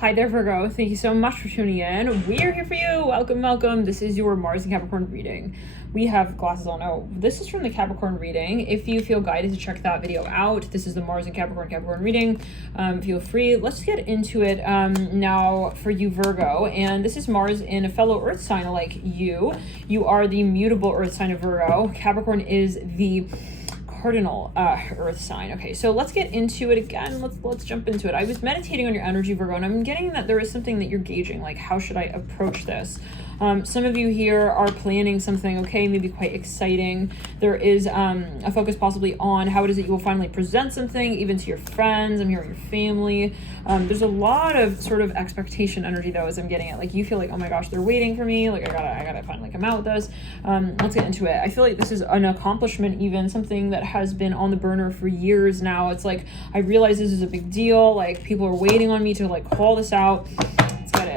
Hi there, Virgo. Thank you so much for tuning in. We are here for you. Welcome, welcome. This is your Mars and Capricorn reading. We have glasses on. Oh, this is from the Capricorn reading. If you feel guided to check that video out, this is the Mars and Capricorn reading. Feel free. Let's get into it now for you, Virgo. And this is Mars in a fellow Earth sign like you. You are the mutable Earth sign of Virgo. Capricorn is the cardinal Earth sign. Okay, so let's get into it again. Let's jump into it. I was meditating on your energy, Virgo, and I'm getting that there is something that you're gauging, like how should I approach this? Some of you here are planning something, okay, maybe quite exciting. There is a focus possibly on how it is that you will finally present something, even to your friends. I'm hearing your family. There's a lot of sort of expectation energy though, as I'm getting it. Like you feel like, oh my gosh, they're waiting for me. Like I gotta finally come out with this. Let's get into it. I feel like this is an accomplishment, even something that has been on the burner for years now. It's like, I realize this is a big deal. Like people are waiting on me to like call this out.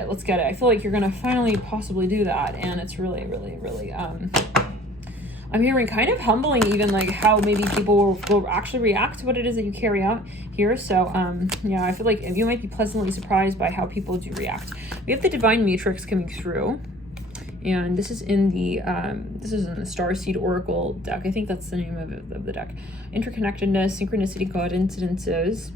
Let's get it. I feel like you're gonna finally possibly do that, and it's really I'm hearing kind of humbling, even like how maybe people will actually react to what it is that you carry out here. So yeah, I feel like you might be pleasantly surprised by how people do react. We have the Divine Matrix coming through, and this is in the Starseed Oracle deck. I think that's the name of the deck. Interconnectedness, synchronicity, God incidences,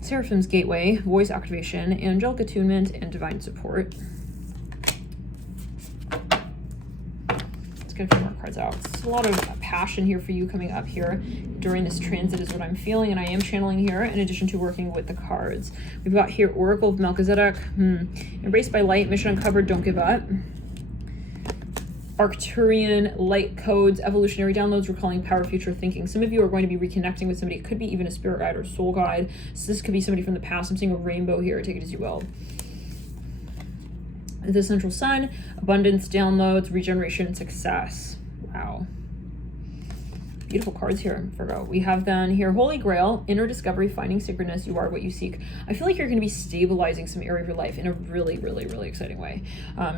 Seraphim's Gateway, voice activation, angelic attunement, and divine support. Let's get a few more cards out. It's a lot of passion here for you coming up here during this transit is what I'm feeling, and I am channeling here in addition to working with the cards. We've got here Oracle of Melchizedek, embraced by light, mission uncovered, don't give up. Arcturian light codes, evolutionary downloads, recalling power, future thinking. Some of you are going to be reconnecting with somebody. It could be even a spirit guide or soul guide. So this could be somebody from the past. I'm seeing a rainbow here. Take it as you will. The central sun, abundance, downloads, regeneration, and success. Wow. Beautiful cards here, Virgo. We have then here Holy Grail, inner discovery, finding synchronous, you are what you seek. I feel like you're going to be stabilizing some area of your life in a really exciting way.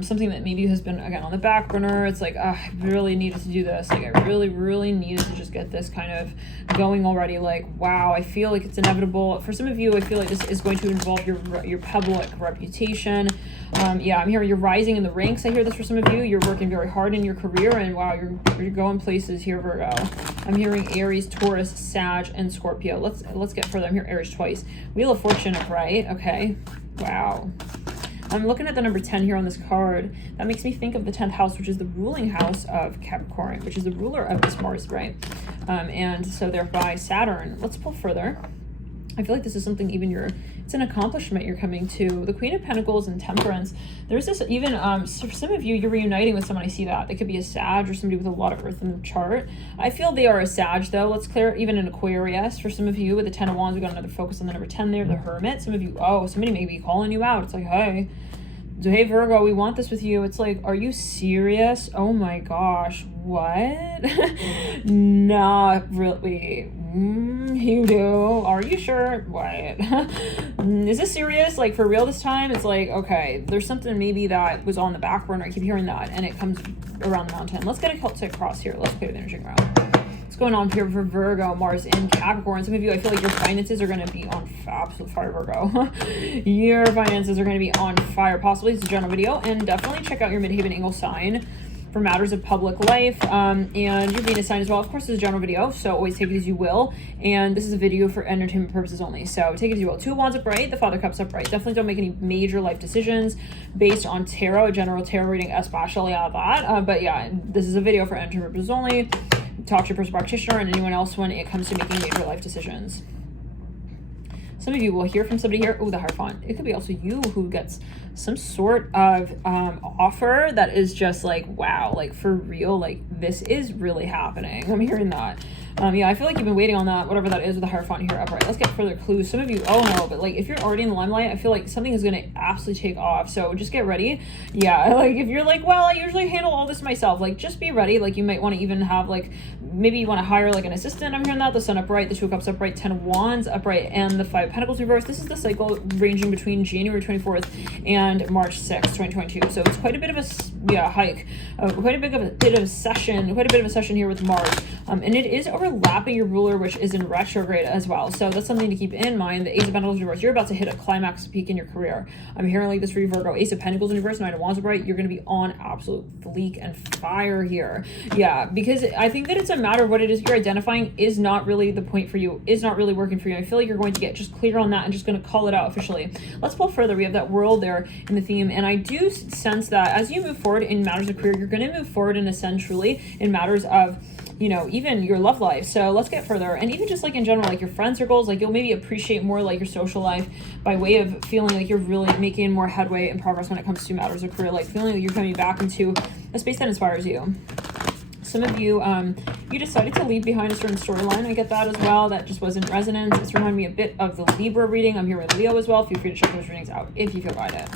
Something that maybe has been, again, on the back burner. It's like, I really needed to do this. Like, I really needed to just get this kind of going already. Like, wow, I feel like it's inevitable. For some of you, I feel like this is going to involve your public reputation. Yeah, I'm hearing you're rising in the ranks. I hear this for some of you. You're working very hard in your career, and wow, you're going places here, Virgo. I'm hearing Aries, Taurus, Sag, and Scorpio. Let's get further. I'm hearing Aries twice. Wheel of Fortune upright. Okay. Wow. I'm looking at the number 10 here on this card. That makes me think of the 10th house, which is the ruling house of Capricorn, which is the ruler of this Mars, right? And so thereby Saturn. Let's pull further. I feel like this is something even it's an accomplishment you're coming to. The Queen of Pentacles and Temperance. There's this even, for some of you, you're reuniting with someone. I see that. They could be a Sag or somebody with a lot of Earth in the chart. I feel they are a Sag though. Let's clear even an Aquarius. For some of you with the 10 of Wands, we got another focus on the number 10 there, the Hermit. Some of you, somebody may be calling you out. It's like, hey Virgo, we want this with you. It's like, are you serious? Oh my gosh, what? Not really. You do? Are you sure? What? Is this serious? Like for real this time? It's like, okay, there's something maybe that was on the back burner. I keep hearing that, and it comes around the mountain. Let's get a Celtic cross here. Let's play the energy around. What's going on here for Virgo, Mars, and Capricorn? Some of you, I feel like your finances are going to be on absolute fire, Virgo. Your finances are going to be on fire. Possibly it's a general video, and definitely check out your midheaven angle sign for matters of public life, and your Venus sign as well. Of course, this is a general video, so always take it as you will. And this is a video for entertainment purposes only, so take it as you will. Two of Wands upright, the Father Cups upright. Definitely don't make any major life decisions based on tarot, a general tarot reading, especially out of that. But yeah, this is a video for entertainment purposes only. Talk to your personal practitioner and anyone else when it comes to making major life decisions. Some of you will hear from somebody here. Oh, the Hierophant. It could be also you who gets some sort of offer that is just like, wow, like for real, like this is really happening. I'm hearing that. Yeah, I feel like you've been waiting on that, whatever that is with the Hierophant here upright. Let's get further clues. Some of you, oh no, but like if you're already in the limelight, I feel like something is going to absolutely take off. So just get ready. Yeah, like if you're like, well, I usually handle all this myself, like just be ready. Like you might want to even have like, maybe you want to hire like an assistant. I'm hearing that. The Sun upright, the Two of Cups upright, 10 of Wands upright, and the 5 of Pentacles reversed. This is the cycle ranging between January 24th and March 6th, 2022. So it's quite a bit of a hike, quite a bit of a session here with Mars. And it is overlapping your ruler, which is in retrograde as well. So that's something to keep in mind. The Ace of Pentacles reverse, you're about to hit a climax peak in your career. I'm hearing like this for you, Virgo. Ace of Pentacles in reverse, Knight of Wands upright, you're going to be on absolute fleek and fire here. Yeah, because I think that it's a matter of what it is you're identifying is not really the point for you, is not really working for you. I feel like you're going to get just clear on that and just going to call it out officially. Let's pull further. We have that world there in the theme, and I do sense that as you move forward in matters of career, you're going to move forward and ascend truly in matters of, you know, even your love life. So let's get further. And even just like in general, like your friend circles, like you'll maybe appreciate more like your social life by way of feeling like you're really making more headway and progress when it comes to matters of career, like feeling like you're coming back into a space that inspires you. Some of you, you decided to leave behind a certain storyline. I get that as well. That just wasn't resonance. It's reminding me a bit of the Libra reading. I'm here with Leo as well. Feel free to check those readings out if you feel guided.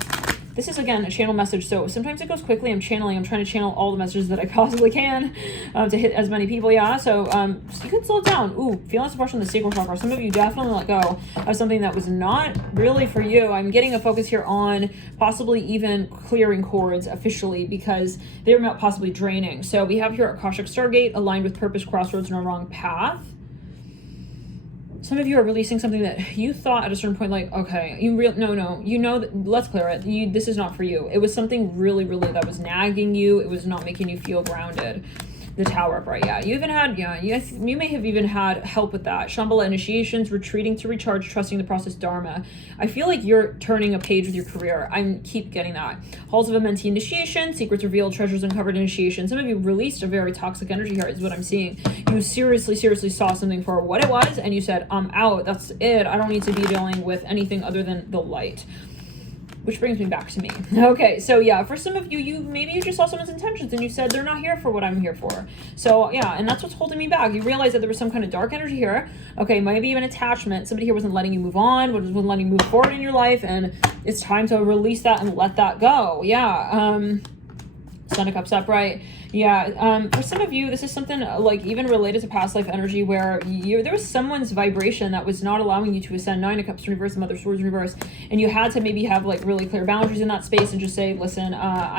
This is, again, a channel message, so sometimes it goes quickly. I'm trying to channel all the messages that I possibly can to hit as many people, yeah? So you can slow it down. Ooh, feeling support from the sacral chakra. Some of you definitely let go of something that was not really for you. I'm getting a focus here on possibly even clearing cords officially because they're not possibly draining. So we have here Akashic Stargate, aligned with purpose, crossroads, and a wrong path. Some of you are releasing something that you thought at a certain point, like, okay, you know that, let's clear it. This is not for you. It was something really, really that was nagging you. It was not making you feel grounded. The Tower upright, yeah. You even had, you may have even had help with that. Shambhala initiations, retreating to recharge, trusting the process, Dharma. I feel like you're turning a page with your career. I keep getting that. Halls of Amenti initiation, secrets revealed, treasures uncovered initiation. Some of you released a very toxic energy here is what I'm seeing. You seriously saw something for what it was and you said, I'm out, that's it. I don't need to be dealing with anything other than the light. Which brings me back to me. Okay, so yeah, for some of you, maybe you just saw someone's intentions and you said they're not here for what I'm here for. So yeah, and that's what's holding me back. You realize that there was some kind of dark energy here. Okay, maybe even attachment. Somebody here wasn't letting you move on, wasn't letting you move forward in your life, and it's time to release that and let that go. Yeah, Sun of Cups upright. Yeah, for some of you, this is something like even related to past life energy where there was someone's vibration that was not allowing you to ascend. Nine of Cups in reverse, Mother Swords in reverse, and you had to maybe have like really clear boundaries in that space and just say, listen, no,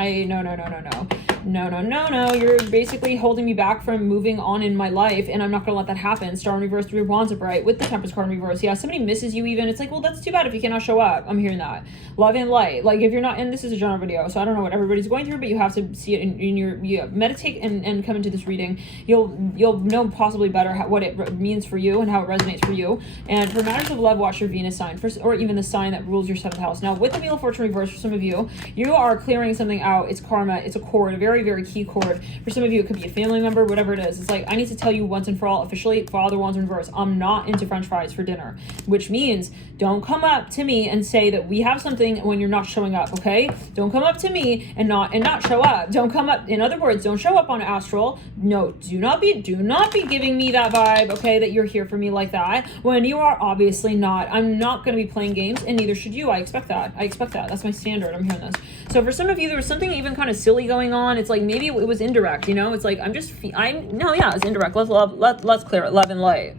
you're basically holding me back from moving on in my life, and I'm not gonna let that happen. Star in reverse, 3 of Wands upright with the Temperance card in reverse. Yeah, somebody misses you even. It's like, well, that's too bad if you cannot show up. I'm hearing that. Love and light. Like if you're not, and this is a genre video, so I don't know what everybody's going through, but you have to see it in your, meditate and come into this reading. You'll know possibly better what it means for you and how it resonates for you. And for matters of love, watch your Venus sign first, or even the sign that rules your 7th house. Now with the Wheel of Fortune reverse, for some of you, you are clearing something out. It's karma. It's a cord, a very, very key cord. For some of you, it could be a family member, whatever it is. It's like, I need to tell you once and for all, officially, Father Wands in reverse, I'm not into French fries for dinner, which means don't come up to me and say that we have something when you're not showing up, okay? Don't come up to me and not show up. Don't come up, in other words, don't show up on astral. No, do not be giving me that vibe, okay, that you're here for me like that when you are obviously not. I'm not going to be playing games, and neither should you. I expect that. That's my standard. I'm hearing this. So for some of you, there was something even kind of silly going on. It's like maybe it was indirect, you know? It's like it's indirect. Let's clear it. Love and light.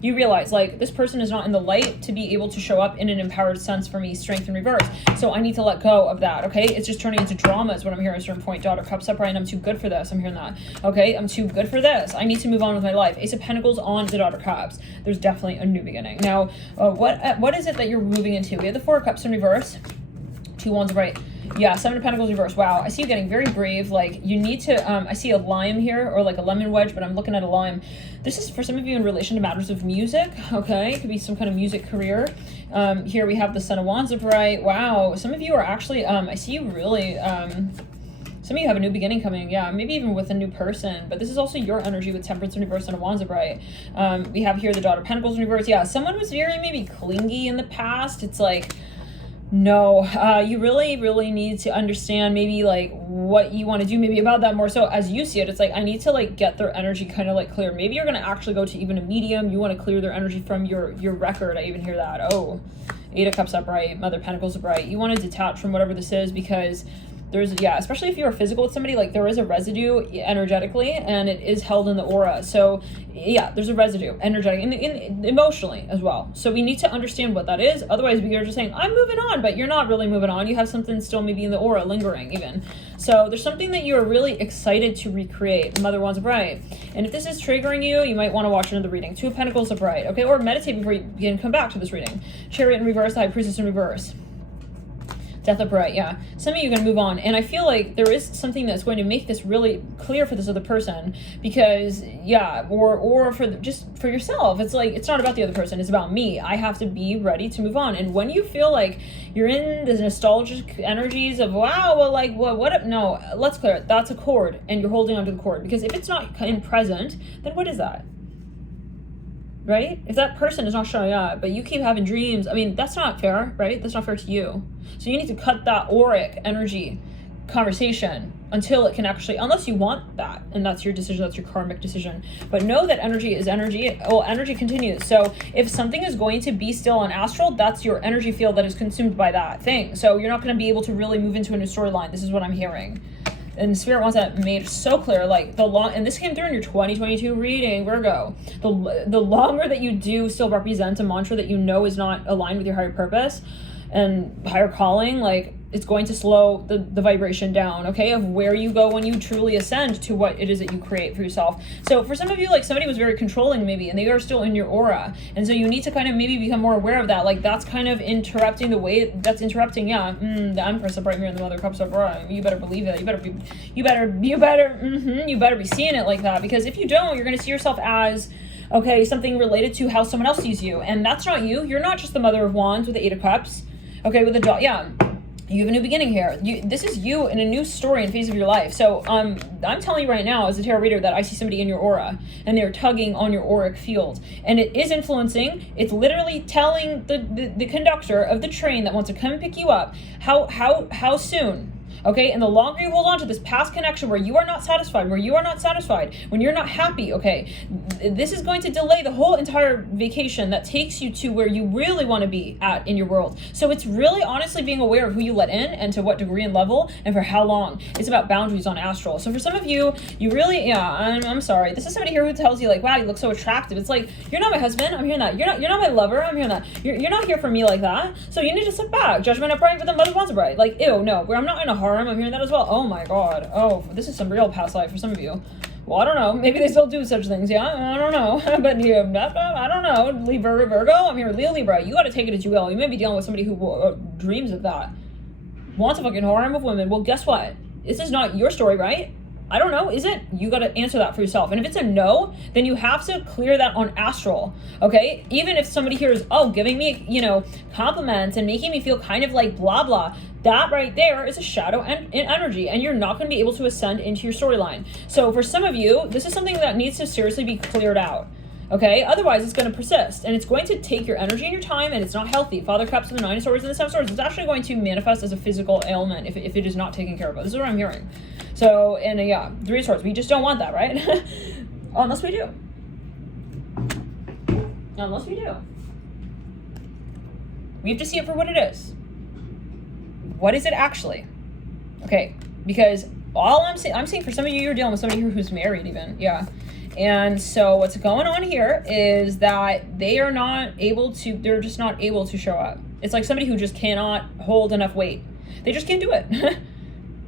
You realize, like, this person is not in the light to be able to show up in an empowered sense for me, strength in reverse. So I need to let go of that, okay? It's just turning into drama is what I'm hearing at a certain point. Daughter Cups upright, and I'm too good for this. I'm hearing that, okay? I'm too good for this. I need to move on with my life. Ace of Pentacles on the Daughter Cups. There's definitely a new beginning. Now, what is it that you're moving into? We have the 4 of Cups in reverse, 2 Wands upright. Yeah, 7 of Pentacles reverse. Wow, I see you getting very brave. Like, you need to, I see a lime here, or like a lemon wedge, but I'm looking at a lime. This is for some of you in relation to matters of music, okay? It could be some kind of music career. Here we have the Son of Wands upright. Wow, some of you are actually, I see you really, some of you have a new beginning coming, yeah, maybe even with a new person, but this is also your energy with Temperance in reverse and a Wands upright. We have here the Daughter of Pentacles in reverse. Yeah, someone was very maybe clingy in the past. It's like, no, you really, really need to understand maybe like what you want to do maybe about that more so as you see it. It's like, I need to like get their energy kind of like clear. Maybe you're going to actually go to even a medium. You want to clear their energy from your record. I even hear that. Oh, 8 of Cups upright, Mother Pentacles upright. You want to detach from whatever this is because there's, yeah, especially if you're physical with somebody, like there is a residue energetically and it is held in the aura. So yeah, there's a residue energetic and emotionally as well. So we need to understand what that is. Otherwise we are just saying, I'm moving on, but you're not really moving on. You have something still maybe in the aura lingering even. So there's something that you're really excited to recreate. Mother Wands upright. And if this is triggering you, you might want to watch another reading. Two of Pentacles upright, okay? Or meditate before you can come back to this reading. Chariot in reverse, the High Priestess in reverse. Death upright, yeah. Some of you are going to move on. And I feel like there is something that's going to make this really clear for this other person. Because, yeah, or for just for yourself. It's like, it's not about the other person. It's about me. I have to be ready to move on. And when you feel like you're in the nostalgic energies of, wow, well, like, what? No, let's clear it. That's a cord. And you're holding onto the cord. Because if it's not in present, then what is that? Right? If that person is not showing up, but you keep having dreams, I mean, that's not fair, right? That's not fair to you. So you need to cut that auric energy conversation until it can actually, unless you want that, and that's your decision, that's your karmic decision. But know that energy is energy. Well, energy continues. So if something is going to be still on astral, that's your energy field that is consumed by that thing. So you're not going to be able to really move into a new storyline. This is what I'm hearing. And Spirit wants that made so clear, like and this came through in your 2022 reading, Virgo. The longer that you do still represent a mantra that you know is not aligned with your higher purpose and higher calling, like it's going to slow the vibration down, okay, of where you go when you truly ascend to what it is that you create for yourself. So for some of you, like somebody was very controlling maybe, and they are still in your aura. And so you need to kind of maybe become more aware of that. Like that's kind of interrupting the way that's interrupting, yeah, the Empress upright mirror and the Mother of Cups upright. You better believe that. You better be seeing it like that, because if you don't, you're going to see yourself as, okay, something related to how someone else sees you. And that's not you. You're not just the Mother of Wands with the Eight of Cups, okay, with the dog, yeah. You have a new beginning here. This is you in a new story and phase of your life. So I'm telling you right now as a tarot reader that I see somebody in your aura and they're tugging on your auric field. And it is influencing. It's literally telling the conductor of the train that wants to come pick you up how soon. Okay, and the longer you hold on to this past connection where you are not satisfied, when you're not happy, okay, this is going to delay the whole entire vacation that takes you to where you really want to be at in your world. So it's really honestly being aware of who you let in and to what degree and level and for how long. It's about boundaries on astral. So for some of you, you really, yeah, I'm sorry. This is somebody here who tells you like, wow, you look so attractive. It's like, you're not my husband. I'm hearing that. You're not my lover. I'm hearing that. You're not here for me like that. So you need to sit back. Judgment upright with the Mother Wands upright. Like, ew, no, I'm not in a harem. I'm hearing that as well. Oh my God. Oh, this is some real past life for some of you. Well, I don't know. Maybe they still do such things. Yeah, I don't know. But yeah, I don't know. Libra, Virgo. I'm here. Leo, Libra. You got to take it as you will. You may be dealing with somebody who dreams of that. Wants a fucking harem of women. Well, guess what? This is not your story, right? I don't know. Is it? You got to answer that for yourself. And if it's a no, then you have to clear that on astral. Okay? Even if somebody here is, giving me, compliments and making me feel kind of like blah, blah. That right there is a shadow energy, and you're not going to be able to ascend into your storyline. So for some of you, this is something that needs to seriously be cleared out. Okay, otherwise it's going to persist, and it's going to take your energy and your time, and it's not healthy. Father Cups and the Nine of Swords and the Seven of Swords, it's actually going to manifest as a physical ailment if it is not taken care of. This is what I'm hearing. So, and yeah, Three of Swords, we just don't want that, right? Unless we do. Unless we do. We have to see it for what it is. What is it actually? Okay, because all I'm saying for some of you, you're dealing with somebody who's married even, yeah. And so what's going on here is that they're just not able to show up. It's like somebody who just cannot hold enough weight. They just can't do it.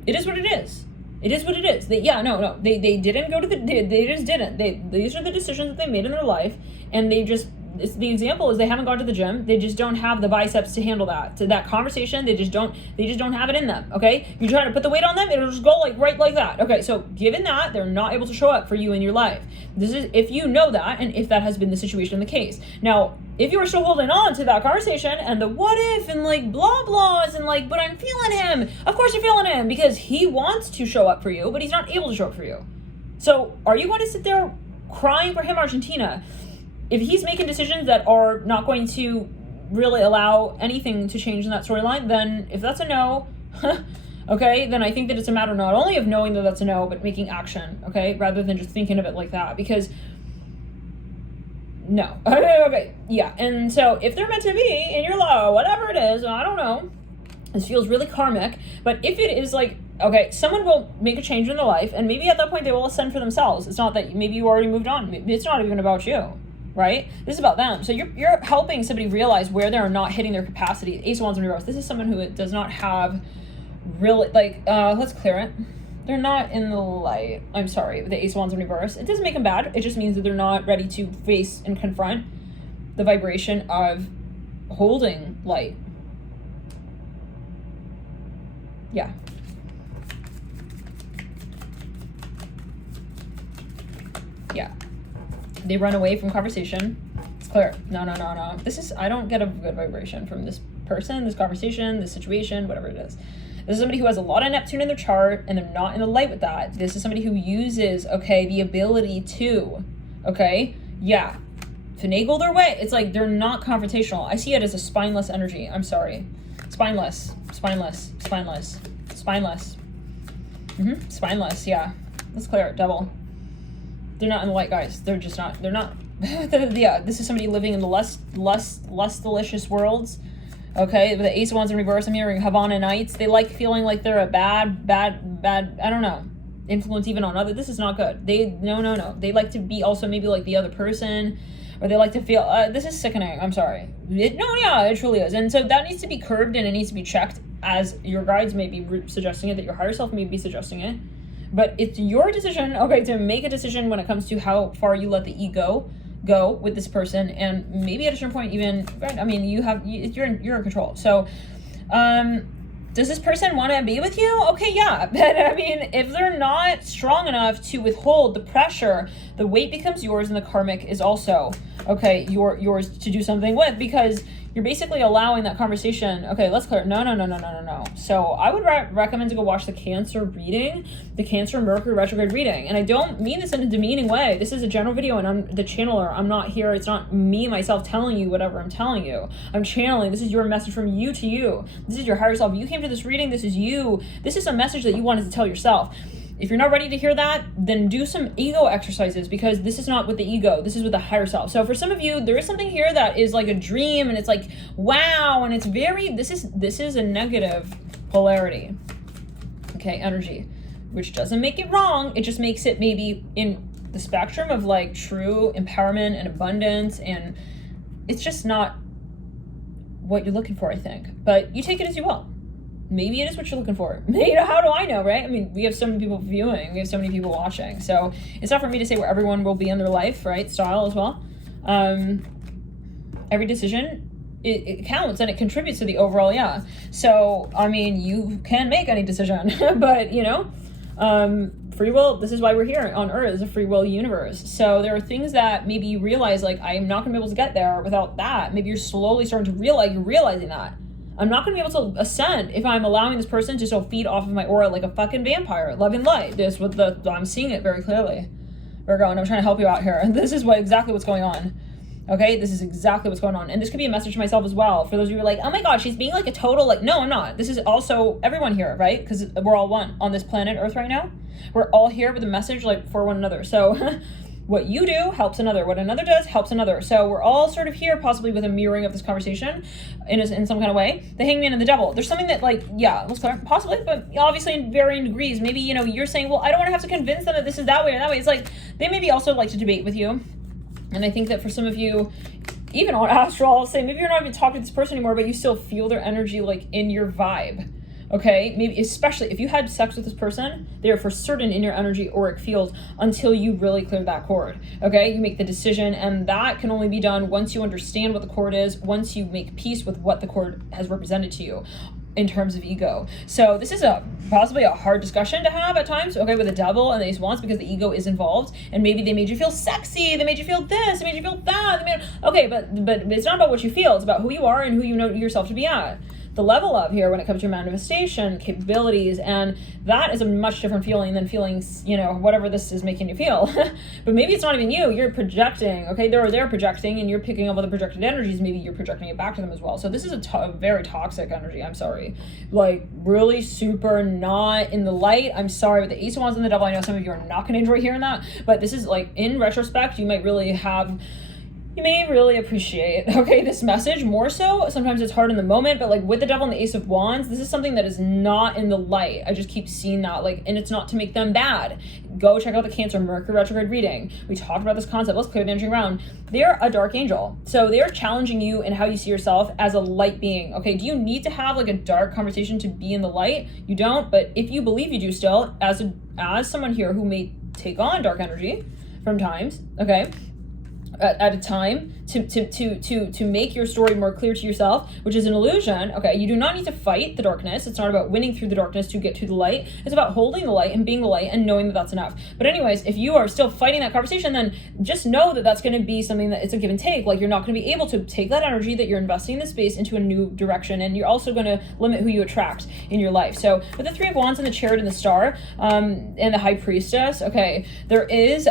It is what it is. It is what it is. They didn't go to they just didn't. These are the decisions that they made in their life, and the example is they haven't gone to the gym. They just don't have the biceps to handle that. To that conversation, they just don't have it in them, okay? You try to put the weight on them, it'll just go right like that. Okay, so given that, they're not able to show up for you in your life. This is if you know that, and if that has been the situation in the case. Now, if you are still holding on to that conversation and the what if and like blah blahs and like, but I'm feeling him. Of course you're feeling him because he wants to show up for you, but he's not able to show up for you. So are you going to sit there crying for him, Argentina? If he's making decisions that are not going to really allow anything to change in that storyline, then if that's a no, okay, then I think that it's a matter not only of knowing that that's a no, but making action, okay, rather than just thinking of it like that, because no. Okay, yeah, and so if they're meant to be in your law, whatever it is, I don't know, this feels really karmic, but if it is like Okay, someone will make a change in their life, and maybe at that point they will ascend for themselves. It's not that maybe you already moved on. It's not even about you, right? This is about them. So you're helping somebody realize where they're not hitting their capacity. Ace of Wands in reverse. This is someone who does not have really, like, let's clear it. They're not in the light. I'm sorry, the Ace of Wands in reverse. It doesn't make them bad. It just means that they're not ready to face and confront the vibration of holding light. Yeah. Yeah. They run away from conversation. It's clear. No. This is, I don't get a good vibration from this person, this conversation, this situation, whatever it is. This is somebody who has a lot of Neptune in their chart and they're not in the light with that. This is somebody who uses, okay, the ability to, okay, yeah, finagle their way. It's like they're not confrontational. I see it as a spineless energy. I'm sorry. Spineless. Spineless. Spineless, yeah. Let's clear it. Double. They're not in the light, guys. They're just not. They're not. Yeah, this is somebody living in the less delicious worlds. Okay, with the Ace of Wands in reverse, I'm hearing Havana Nights. They like feeling like they're a bad, I don't know, influence even on others. This is not good. No. They like to be also maybe like the other person, or they like to feel, this is sickening. I'm sorry. It truly is. And so that needs to be curbed and it needs to be checked, as your guides may be suggesting it, that your higher self may be suggesting it. But it's your decision, okay, to make a decision when it comes to how far you let the ego go with this person, and maybe at a certain point even, right, I mean, you're in control. So does this person want to be with you? Okay, yeah. But I mean, if they're not strong enough to withhold the pressure, the weight becomes yours and the karmic is also, okay, yours to do something with, because you're basically allowing that conversation. Okay, let's clear. No. So I would recommend to go watch the Cancer reading, the Cancer Mercury retrograde reading. And I don't mean this in a demeaning way. This is a general video and I'm the channeler. I'm not here. It's not me, myself, telling you whatever I'm telling you. I'm channeling. This is your message from you to you. This is your higher self. You came to this reading. This is you. This is a message that you wanted to tell yourself. If you're not ready to hear that, then do some ego exercises, because this is not with the ego. This is with the higher self. So for some of you, there is something here that is like a dream, and it's like, wow, and it's very, this is a negative polarity, okay, energy, which doesn't make it wrong. It just makes it maybe in the spectrum of like true empowerment and abundance, and it's just not what you're looking for, I think. But you take it as you will. Maybe it is what you're looking for. Maybe, how do I know, right? I mean, we have so many people viewing, we have so many people watching. So it's not for me to say where everyone will be in their life, right? Style as well. Every decision, it counts and it contributes to the overall, yeah. So, I mean, you can make any decision, but you know, free will, this is why we're here on Earth, is a free will universe. So there are things that maybe you realize, like, I'm not gonna be able to get there without that. Maybe you're slowly starting to realize, you're realizing that. I'm not going to be able to ascend if I'm allowing this person to still feed off of my aura like a fucking vampire. Love and light. This with I'm seeing it very clearly. Virgo, and I'm trying to help you out here. This is exactly what's going on. Okay, this is exactly what's going on. And this could be a message to myself as well. For those of you who are like, oh my God, she's being like a total, like, no, I'm not. This is also everyone here, right? Because we're all one on this planet Earth right now. We're all here with a message like for one another. So what you do helps another. What another does helps another. So we're all sort of here possibly with a mirroring of this conversation in some kind of way. The Hangman and the Devil. There's something that, like, yeah, let's start, possibly, but obviously in varying degrees. Maybe, you know, you're saying, well, I don't want to have to convince them that this is that way or that way. It's like, they maybe also like to debate with you. And I think that for some of you, even on astral, I'll say maybe you're not even talking to this person anymore, but you still feel their energy like in your vibe. Okay, maybe especially if you had sex with this person, they are for certain in your energy auric field until you really clear that cord. Okay, you make the decision, and that can only be done once you understand what the cord is, once you make peace with what the cord has represented to you in terms of ego. So this is possibly a hard discussion to have at times, okay, with the Devil and the Ace of Wands, because the ego is involved, and maybe they made you feel sexy, they made you feel this, they made you feel that, okay, but it's not about what you feel, it's about who you are and who you know yourself to be at. The level of here when it comes to manifestation capabilities, and that is a much different feeling than feelings, you know, whatever this is making you feel. But maybe it's not even you're projecting, okay, they're projecting and you're picking up on the projected energies, maybe you're projecting it back to them as well. So this is a very toxic energy, I'm sorry, like really super not in the light. I'm sorry, with the Ace of Wands and the Devil, I know some of you are not going to enjoy hearing that, but this is like, in retrospect, you might really have You may really appreciate, okay, this message more so. Sometimes it's hard in the moment, but like with the Devil and the Ace of Wands, this is something that is not in the light. I just keep seeing that, like, and it's not to make them bad. Go check out the Cancer Mercury retrograde reading. We talked about this concept. Let's clear the energy around. They're a dark angel. So they're challenging you in how you see yourself as a light being. Okay, do you need to have like a dark conversation to be in the light? You don't, but if you believe you do still, as someone here who may take on dark energy from times, okay, at a time to make your story more clear to yourself, which is an illusion. Okay, you do not need to fight the darkness. It's not about winning through the darkness to get to the light. It's about holding the light and being the light and knowing that that's enough. But anyways, if you are still fighting that conversation, then just know that that's going to be something that it's a give and take. Like, you're not going to be able to take that energy that you're investing in this space into a new direction, and you're also going to limit who you attract in your life. So with the Three of Wands and the Chariot and the Star, and the High Priestess, okay, there is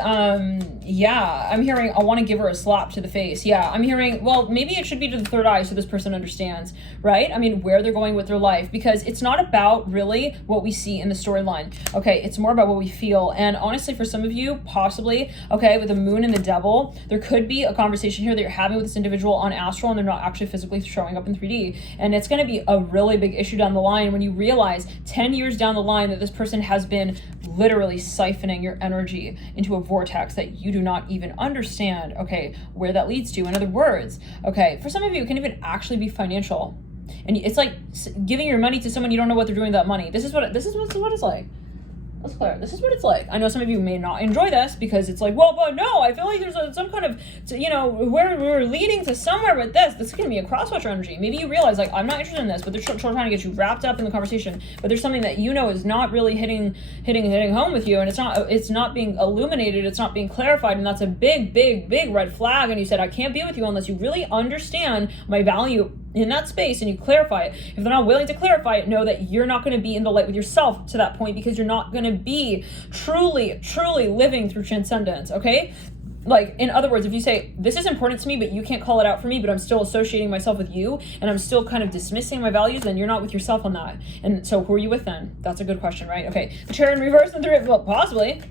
yeah, I'm hearing I want to give her a slap to the face. Yeah, I'm hearing, well, maybe it should be to the third eye so this person understands, right? I mean, where they're going with their life, because it's not about really what we see in the storyline. Okay, it's more about what we feel. And honestly, for some of you, possibly, okay, with the Moon and the Devil, there could be a conversation here that you're having with this individual on astral and they're not actually physically showing up in 3D. And it's going to be a really big issue down the line when you realize 10 years down the line that this person has been literally siphoning your energy into a vortex that you do not even understand, okay, where that leads to. In other words, okay, for some of you, it can even actually be financial. And it's like giving your money to someone you don't know what they're doing with that money. This is what it's like. Let's clear. This is what it's like. I know some of you may not enjoy this because it's like, well, but no, I feel like there's some kind of, you know, we're leading to somewhere with this. This is going to be a crosswatcher energy. Maybe you realize, like, I'm not interested in this, but they're trying to get you wrapped up in the conversation. But there's something that you know is not really hitting home with you, and it's not being illuminated. It's not being clarified, and that's a big red flag. And you said, I can't be with you unless you really understand my value in that space and you clarify it. If they're not willing to clarify it, know that you're not going to be in the light with yourself to that point, because you're not going to be truly living through transcendence, okay? Like, in other words, if you say, this is important to me, but you can't call it out for me, but I'm still associating myself with you, and I'm still kind of dismissing my values, then you're not with yourself on that. And so who are you with then? That's a good question, right? Okay, the Chariot in reverse and well, possibly.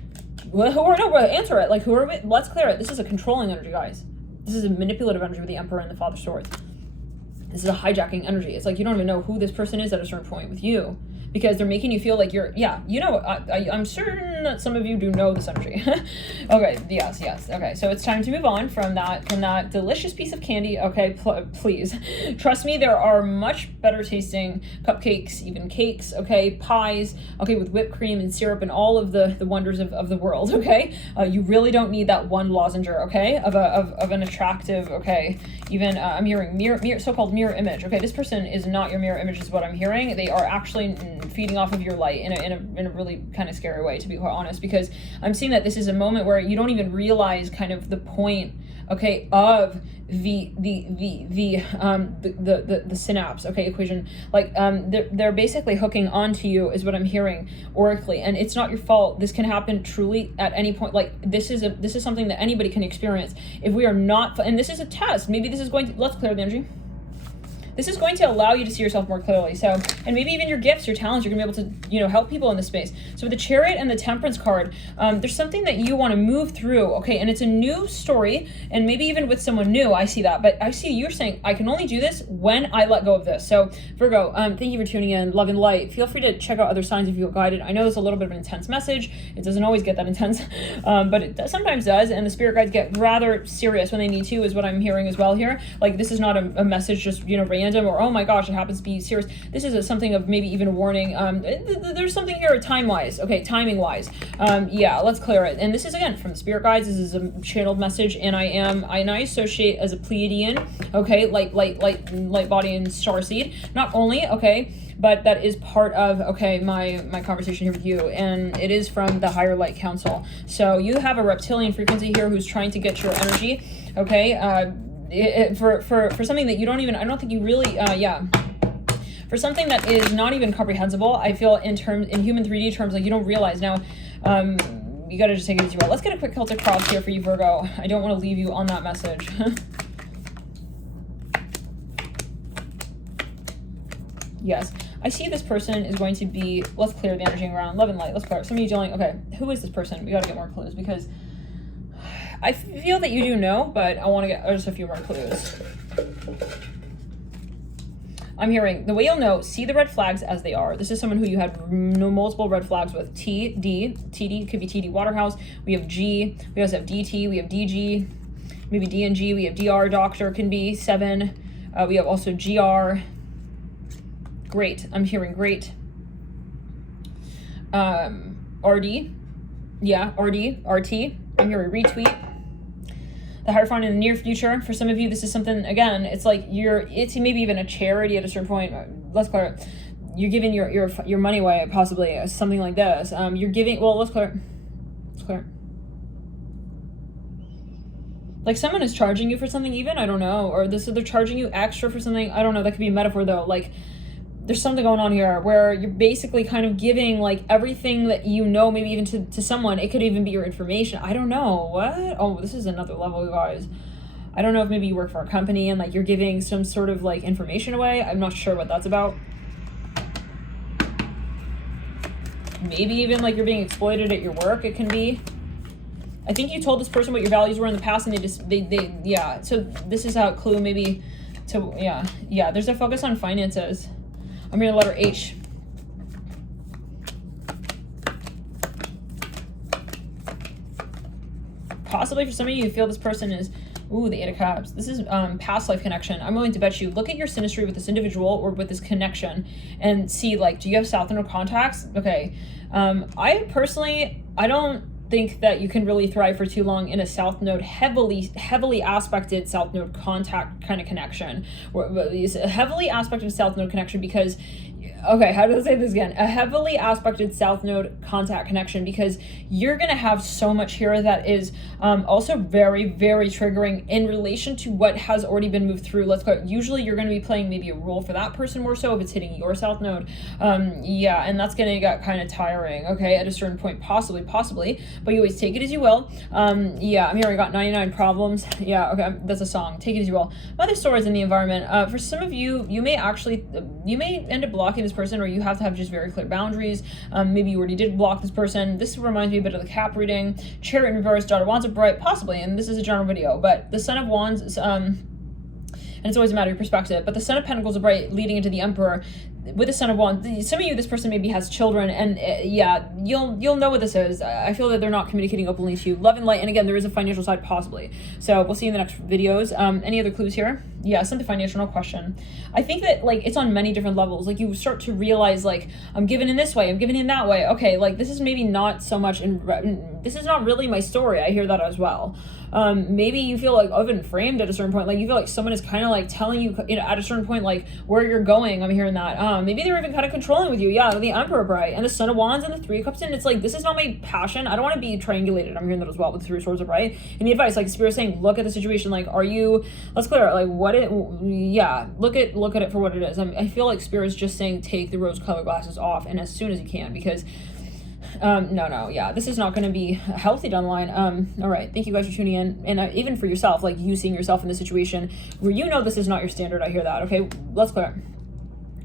Answer it. Like, who are we? Let's clear it. This is a controlling energy, guys. This is a manipulative energy with the Emperor and the Father of Swords. This is a hijacking energy. It's like you don't even know who this person is at a certain point with you, because they're making you feel like you're, yeah, you know, I'm certain that some of you do know this energy. Okay, yes. Okay, so it's time to move on from that delicious piece of candy. Okay, please. Trust me, there are much better tasting cupcakes, even cakes, okay, pies, okay, with whipped cream and syrup and all of the wonders of the world, okay? You really don't need that one lozenger, okay, of an attractive, okay, even, I'm hearing mirror, so-called mirror image. Okay, this person is not your mirror image is what I'm hearing. They are actually feeding off of your light in a really kind of scary way, to be quite honest, because I'm seeing that this is a moment where you don't even realize kind of the point, okay, of the synapse, okay, equation. Like, they're basically hooking onto you is what I'm hearing oracally, and it's not your fault. This can happen truly at any point. Like, this is something that anybody can experience. If we are not, and this is a test, maybe this is going to, let's clear the energy. This is going to allow you to see yourself more clearly. So, and maybe even your gifts, your talents, you're gonna be able to, you know, help people in this space. So with the Chariot and the Temperance card, there's something that you want to move through, okay? And it's a new story, and maybe even with someone new, I see that. But I see you're saying, I can only do this when I let go of this. So Virgo, thank you for tuning in. Love and light. Feel free to check out other signs if you feel guided. I know it's a little bit of an intense message. It doesn't always get that intense, but it sometimes does. And the spirit guides get rather serious when they need to, is what I'm hearing as well here. Like, this is not a message just, you know, random, or oh my gosh, it happens to be serious. This is something of maybe even a warning. There's something here time-wise, okay, timing-wise. Yeah, let's clear it. And this is, again, from the spirit guides. This is a channeled message, and I associate as a Pleiadian, okay, light body and starseed. Not only, okay, but that is part of, okay, my conversation here with you, and it is from the Higher Light Council. So you have a reptilian frequency here who's trying to get your energy, okay, for something that you don't even, I don't think you really, for something that is not even comprehensible, I feel in human 3D terms, like you don't realize. Now, you gotta just take it as you will. Let's get a quick Celtic cross here for you, Virgo. I don't want to leave you on that message. Yes, I see this person is going to be, let's clear the energy around, love and light, let's clear. Some of you dealing, okay, who is this person? We gotta get more clues, because I feel that you do know, but I want to get just a few more clues. I'm hearing the way you'll know, see the red flags as they are. This is someone who you had multiple red flags with. TD could be TD Waterhouse. We have G. We also have DT. We have DG. Maybe DNG. We have DR Doctor can be 7. We have also GR. Great. I'm hearing great. RD. Yeah, RT. I'm hearing retweet. The Hierophant in the near future. For some of you, this is something, again, it's like it's maybe even a charity at a certain point. Let's clear it. You're giving your money away, possibly, something like this. You're giving, well, let's clear it. Like someone is charging you for something even, I don't know. Or they're charging you extra for something, I don't know. That could be a metaphor though. Like there's something going on here where you're basically kind of giving like everything that you know, maybe even to someone. It could even be your information. I don't know. What? Oh, this is another level, guys. I don't know if maybe you work for a company and like you're giving some sort of like information away. I'm not sure what that's about. Maybe even like you're being exploited at your work. It can be. I think you told this person what your values were in the past and they yeah. So this is how it clue maybe to, yeah. There's a focus on finances. I'm hearing the letter H. Possibly for some of you, you feel this person is, ooh, the 8 of Cups. This is past life connection. I'm willing to bet you, look at your synastry with this individual or with this connection and see, like, do you have South Node contacts? Okay. I personally, I don't think that you can really thrive for too long in a South Node heavily aspected South Node contact kind of connection. It's a heavily aspected South Node connection because, okay, how do I say this again? A heavily aspected South Node contact connection because you're going to have so much here that is also very, very triggering in relation to what has already been moved through. Let's go. Usually you're going to be playing maybe a role for that person more so if it's hitting your South Node. Yeah, and that's going to get kind of tiring, okay, at a certain point, possibly, but you always take it as you will. Yeah, I'm here, I got 99 problems. Yeah, okay, that's a song. Take it as you will. Mother Swords in the environment. For some of you, you may end up blocking this person, or you have to have just very clear boundaries. Maybe you already did block this person. This reminds me a bit of the Cap reading. Chariot in reverse, Daughter of Wands are bright, possibly, and this is a general video, but the Son of Wands is, and it's always a matter of perspective, but the Son of Pentacles are bright, leading into the Emperor. With the Son of Wands, some of you, this person maybe has children, and yeah, you'll know what this is. I feel that they're not communicating openly to you. Love and light, and again, there is a financial side possibly. So we'll see in the next videos. Any other clues here? Yeah, something financial, no question. I think that like it's on many different levels. Like you start to realize like I'm giving in this way, I'm giving in that way. Okay, like this is maybe not so much this is not really my story. I hear that as well. Maybe you feel like I've been framed at a certain point. Like you feel like someone is kind of like telling you, at a certain point, like where you're going. I'm hearing that. Maybe they're even kind of controlling with you. Yeah, the Emperor bright and the Son of Wands and the 3 of Cups. And it's like, this is not my passion. I don't want to be triangulated. I'm hearing that as well with the 3 of Swords are bright. And the advice, like Spirit saying, look at the situation. Like, let's clear it. Like look at it for what it is. I feel like Spirit is just saying, take the rose colored glasses off and as soon as you can, because yeah, this is not going to be healthy down the line. All right, thank you guys for tuning in, and even for yourself, like you seeing yourself in this situation where you know this is not your standard. I hear that. Okay, let's clear.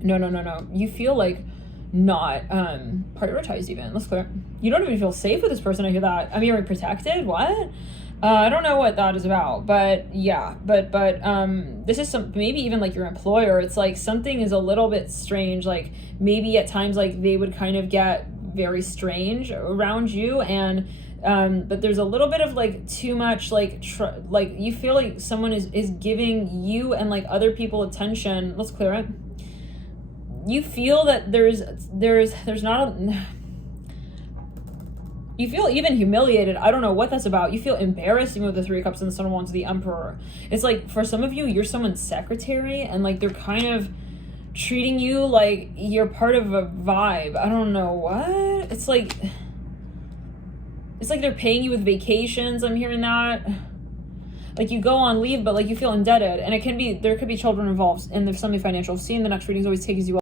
No, you feel like not prioritized even. Let's clear. You don't even feel safe with this person. I hear that. I'm hearing protected. What? I don't know what that is about, but yeah, but this is maybe even like your employer. It's like something is a little bit strange. Like maybe at times like they would kind of get very strange around you, and but there's a little bit of like too much like you feel like someone is giving you and like other people attention. Let's clear it. You feel that there's not you feel even humiliated. I don't know what that's about. You feel embarrassed even with the 3 of Cups and the Son of Wands, the Emperor. It's like for some of you, you're someone's secretary, and like they're kind of treating you like you're part of a vibe. I don't know what. It's like they're paying you with vacations. I'm hearing that. Like you go on leave, but like you feel indebted, and there could be children involved, and there's something financial. See in the next readings, always take as you will.